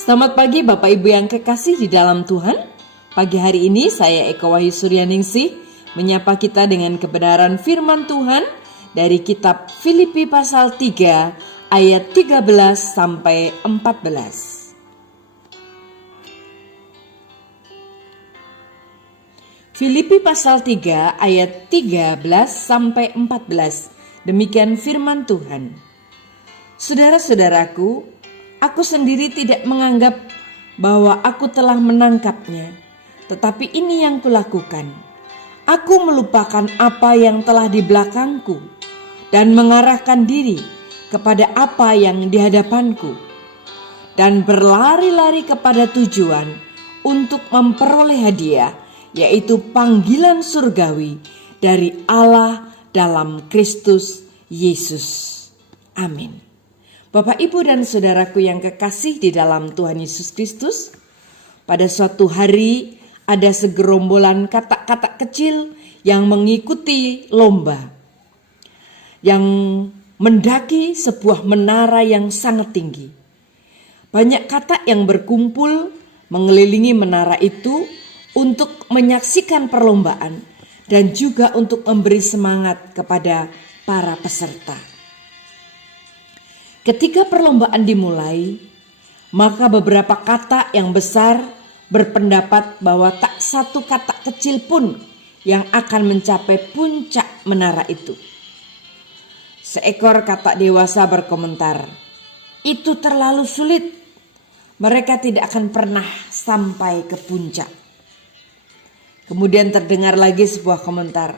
Selamat pagi Bapak Ibu yang kekasih di dalam Tuhan. Pagi hari ini saya Eka Wahyu Suryaningsih menyapa kita dengan kebenaran firman Tuhan dari kitab Filipi pasal 3 ayat 13 sampai 14. Filipi pasal 3 ayat 13 sampai 14. Demikian firman Tuhan. Saudara-saudaraku, aku sendiri tidak menganggap bahwa aku telah menangkapnya, tetapi ini yang kulakukan. Aku melupakan apa yang telah di belakangku dan mengarahkan diri kepada apa yang di hadapanku, dan berlari-lari kepada tujuan untuk memperoleh hadiah, yaitu panggilan surgawi dari Allah dalam Kristus Yesus. Amin. Bapak, Ibu, dan saudaraku yang kekasih di dalam Tuhan Yesus Kristus, pada suatu hari ada segerombolan katak-katak kecil yang mengikuti lomba, yang mendaki sebuah menara yang sangat tinggi. Banyak katak yang berkumpul mengelilingi menara itu untuk menyaksikan perlombaan dan juga untuk memberi semangat kepada para peserta. Ketika perlombaan dimulai, maka beberapa katak yang besar berpendapat bahwa tak satu katak kecil pun yang akan mencapai puncak menara itu. Seekor katak dewasa berkomentar, "Itu terlalu sulit. Mereka tidak akan pernah sampai ke puncak." Kemudian terdengar lagi sebuah komentar,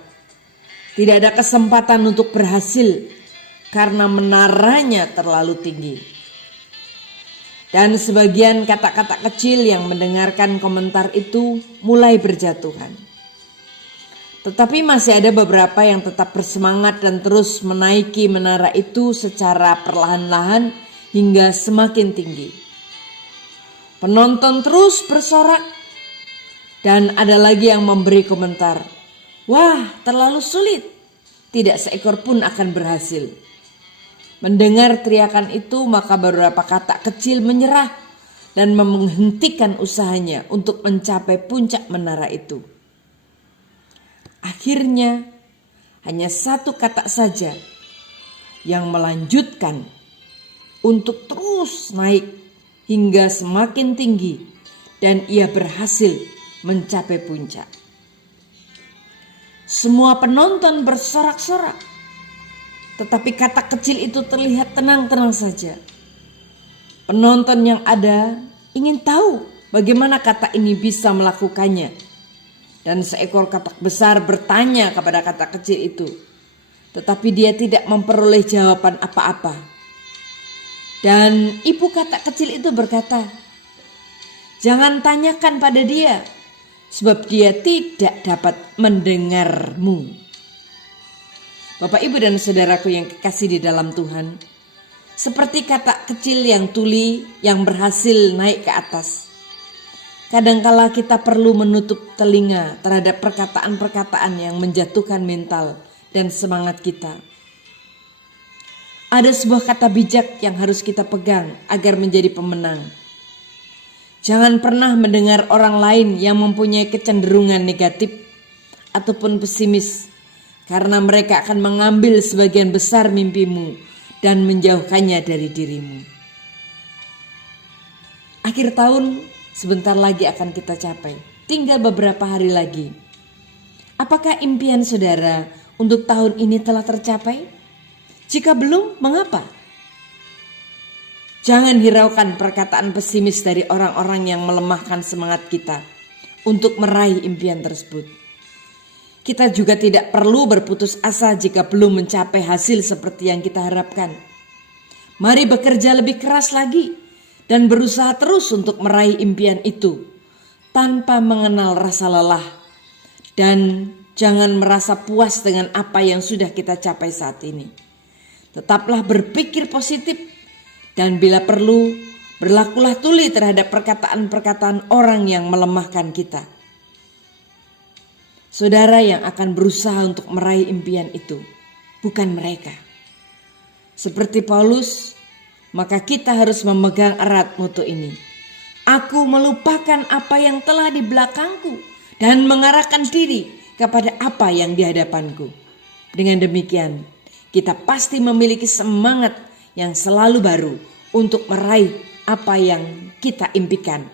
"Tidak ada kesempatan untuk berhasil karena menaranya terlalu tinggi." Dan sebagian katak-katak kecil yang mendengarkan komentar itu mulai berjatuhan. Tetapi masih ada beberapa yang tetap bersemangat dan terus menaiki menara itu secara perlahan-lahan hingga semakin tinggi. Penonton terus bersorak dan ada lagi yang memberi komentar, "Wah, terlalu sulit. Tidak seekor pun akan berhasil." Mendengar teriakan itu, maka beberapa katak kecil menyerah dan menghentikan usahanya untuk mencapai puncak menara itu. Akhirnya hanya satu katak saja yang melanjutkan untuk terus naik hingga semakin tinggi, dan ia berhasil mencapai puncak. Semua penonton bersorak-sorak, tetapi katak kecil itu terlihat tenang-tenang saja. Penonton yang ada ingin tahu bagaimana katak ini bisa melakukannya. Dan seekor katak besar bertanya kepada katak kecil itu, tetapi dia tidak memperoleh jawaban apa-apa. Dan ibu katak kecil itu berkata, "Jangan tanyakan pada dia, sebab dia tidak dapat mendengarmu." Bapak, Ibu, dan saudaraku yang kekasih di dalam Tuhan, seperti katak kecil yang tuli yang berhasil naik ke atas, kadangkala kita perlu menutup telinga terhadap perkataan-perkataan yang menjatuhkan mental dan semangat kita. Ada sebuah kata bijak yang harus kita pegang agar menjadi pemenang. Jangan pernah mendengar orang lain yang mempunyai kecenderungan negatif ataupun pesimis, karena mereka akan mengambil sebagian besar mimpimu dan menjauhkannya dari dirimu. Akhir tahun sebentar lagi akan kita capai. Tinggal beberapa hari lagi. Apakah impian saudara untuk tahun ini telah tercapai? Jika belum, mengapa? Jangan hiraukan perkataan pesimis dari orang-orang yang melemahkan semangat kita untuk meraih impian tersebut. Kita juga tidak perlu berputus asa jika belum mencapai hasil seperti yang kita harapkan. Mari bekerja lebih keras lagi dan berusaha terus untuk meraih impian itu tanpa mengenal rasa lelah. Dan jangan merasa puas dengan apa yang sudah kita capai saat ini. Tetaplah berpikir positif dan bila perlu berlakulah tuli terhadap perkataan-perkataan orang yang melemahkan kita. Saudara yang akan berusaha untuk meraih impian itu, bukan mereka. Seperti Paulus, maka kita harus memegang erat mutu ini. Aku melupakan apa yang telah di belakangku dan mengarahkan diri kepada apa yang di hadapanku. Dengan demikian, kita pasti memiliki semangat yang selalu baru untuk meraih apa yang kita impikan.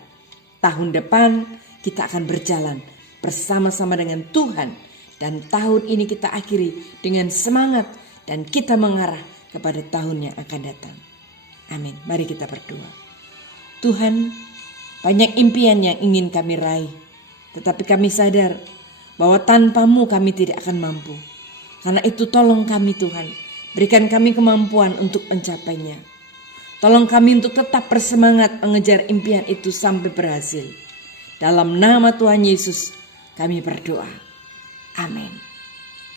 Tahun depan kita akan berjalan bersama-sama dengan Tuhan, dan tahun ini kita akhiri dengan semangat dan kita mengarah kepada tahun yang akan datang. Amin. Mari kita berdoa. Tuhan, banyak impian yang ingin kami raih, tetapi kami sadar bahwa tanpa-Mu kami tidak akan mampu. Karena itu tolong kami Tuhan, berikan kami kemampuan untuk mencapainya. Tolong kami untuk tetap bersemangat mengejar impian itu sampai berhasil. Dalam nama Tuhan Yesus kami berdoa. Amin.